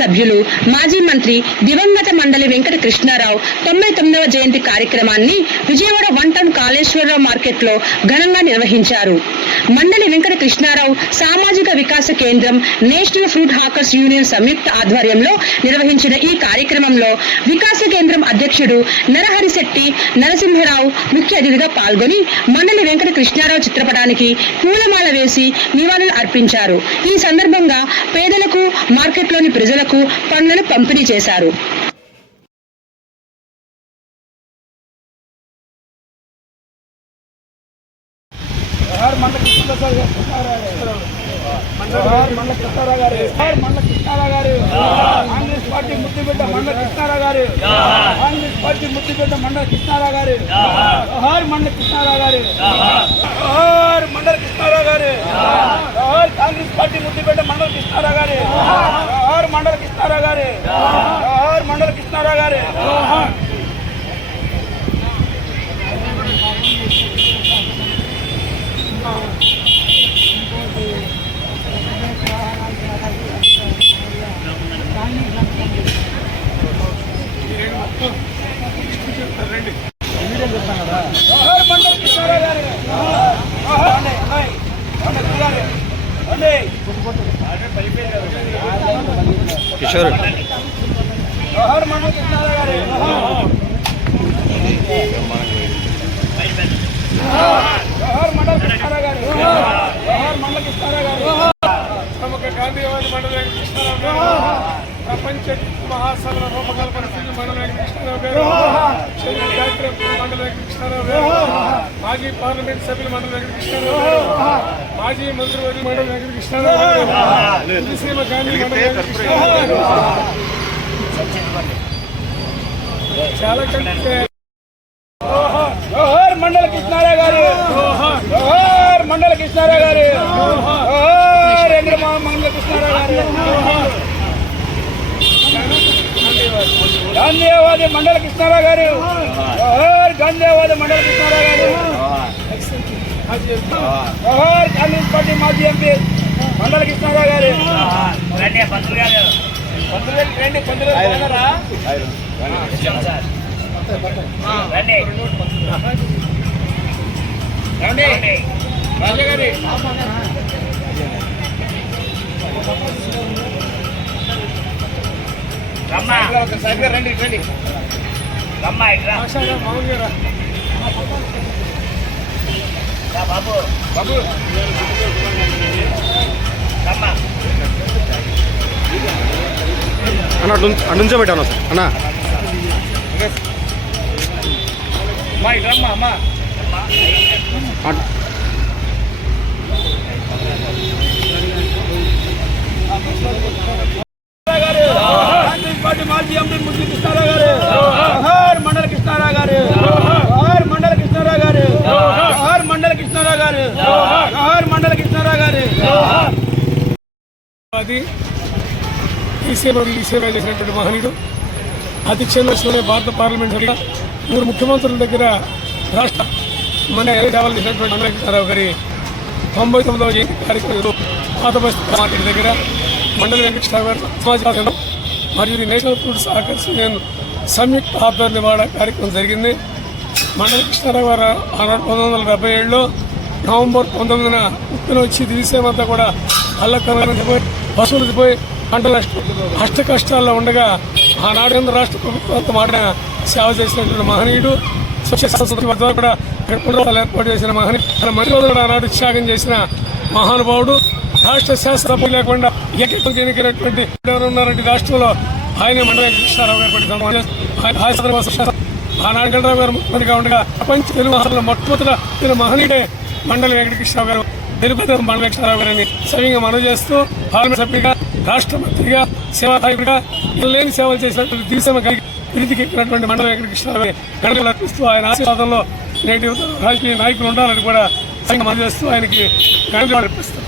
సభ్యులు మాజీ మంత్రి దివంగత మండలి వెంకట కృష్ణారావు 99వ జయంతి కార్యక్రమాన్ని విజయవాడ 1 టౌన్ కాళేశ్వరరావు మార్కెట్ లో ఘనంగా నిర్వహించారు. మండలి వెంకట కృష్ణారావు సామాజిక వికాస కేంద్రం, నేషనల్ ఫ్రూట్ హాకర్స్ యూనియన్ సంయుక్త ఆధ్వర్యంలో నిర్వహించిన ఈ కార్యక్రమంలో వికాస కేంద్రం అధ్యక్షుడు నరహరిశెట్టి నరసింహరావు ముఖ్య అతిథిగా పాల్గొని మండలి వెంకట కృష్ణారావు చిత్రపటానికి పూలమాల వేసి నివాళులు అర్పించారు. ఈ సందర్భంగా పేదలకు, మార్కెట్లోని ప్రజలకు పండ్లను పంపిణీ చేశారు. కాంగ్రెస్ పార్టీ ముద్దుబిడ్డ మండల కృష్ణారావు గారు, కాంగ్రెస్ పార్టీ ముద్దుబిడ్డ మండల కృష్ణారావు గారు, మండల కృష్ణారావు గారు, మండల కృష్ణారావు గారు, కాంగ్రెస్ పార్టీ ముద్దుబిడ్డ మండల కృష్ణారావు గారు, మండల కృష్ణారావు గారు, మండల కృష్ణారావు గారు. కిషోర్ మండల కృష్ణారావు గారు, మండల కృష్ణారావు గారు, మండల కృష్ణారావు గారు. ప్రముఖ గాంధీవాది మండల కృష్ణారావు గారు, ప్రపంచ మహాసభల రూపకల్పన మండల కృష్ణారావు గారు, మండల కృష్ణారావు గారు, మాజీ పార్లమెంట్ సభ్యులు మండల కృష్ణారావు గారు, మాజీ మంత్రివర్యులు మండల కృష్ణారావు గారు, దిల్సీమ గాంధీ మండల కృష్ణారావు గారు. చాలా మండల కృష్ణారావు గారు, మండల కృష్ణారావు గారు, మండల కృష్ణారావు గారు, గాంధీవాది మండల కృష్ణారావు గారు, గాంధీవాది మండల కృష్ణారావు గారు, కాంగ్రెస్ పార్టీ మాజీ ఎంపీ మండల కృష్ణారావు గారు. రండి రండి బాబు బాబు అన్న అటు పెట్టాను సార్ అన్న. అమ్మా కాంగ్రెస్ పార్టీ మాజీ ఎంపీ ముద్దు కృష్ణారావు గారు, మండల కృష్ణారావు గారు, మండల కృష్ణారావు గారు, మండల కృష్ణారావు గారు, మండల కృష్ణారావు గారు. అది ఈ సేవ చేసినటువంటి మహనీయుడు. అతి చిన్న వయసులోనే భారత పార్లమెంట్ సభ్యులుగా 3 ముఖ్యమంత్రుల దగ్గర రాష్ట్ర సేవలు చేసినటువంటి మండల కృష్ణారావు గారి 99వ జయంతి కార్యక్రమంలో పాత బస్తీ మార్కెట్ దగ్గర మండల వెంకటేశ్వర గారు సమాజ మరియు నేషనల్ ఫ్రూట్ హాకర్స్ యూనియన్ సంయుక్త ఆధ్వర్యంలో కార్యక్రమం జరిగింది. మండల కృష్ణారావు గారు ఆనాడు 1977లో నవంబర్ 19న ఉప్పిన వచ్చి దివిసేమంతా కూడా అల్లకల్లోకి వసూలుపోయి పంటల అష్ట కష్టాల్లో ఉండగా ఆనాడు రాష్ట్ర ప్రభుత్వంతో మాట సేవ చేసినటువంటి మహనీయుడు. కూడా ఏర్పాటు చేసిన మహనీయుడు, మంత్రులు ఆనాడు త్యాగం చేసిన మహానుభావుడు. రాష్ట్ర శాసనసభ లేకుండా ఎన్నికైనటువంటి ఉన్నారంటే రాష్ట్రంలో ఆయనే మండల కృష్ణారావు గారు ఆనాడు వెంకటరావు గారు ముఖ్యమంత్రిగా ఉండగా ప్రపంచ తెలుగు భాషలో మొట్టమొదటి మహనీయుడే మండల వెంకటకృష్ణరావు గారు. తెలుగుదేశం మండల వెంకటరావు గారిని సవ్యంగా మనవి చేస్తూ పార్లమెంట్ సభ్యుడిగా, రాష్ట్ర మంత్రిగా, సేవానాయకుడిగా లేని సేవలు చేసినటువంటి దిశమ ప్రీతికి ఎక్కినటువంటి మండల వెంకటకృష్ణరావు గారి గణనలు అర్పిస్తూ ఆయన ఆశీర్వాదంలో నేటి రాజకీయ నాయకులు ఉండాలని కూడా సవ్యంగా మనవి చేస్తూ ఆయనకి గణనలు అర్పిస్తారు.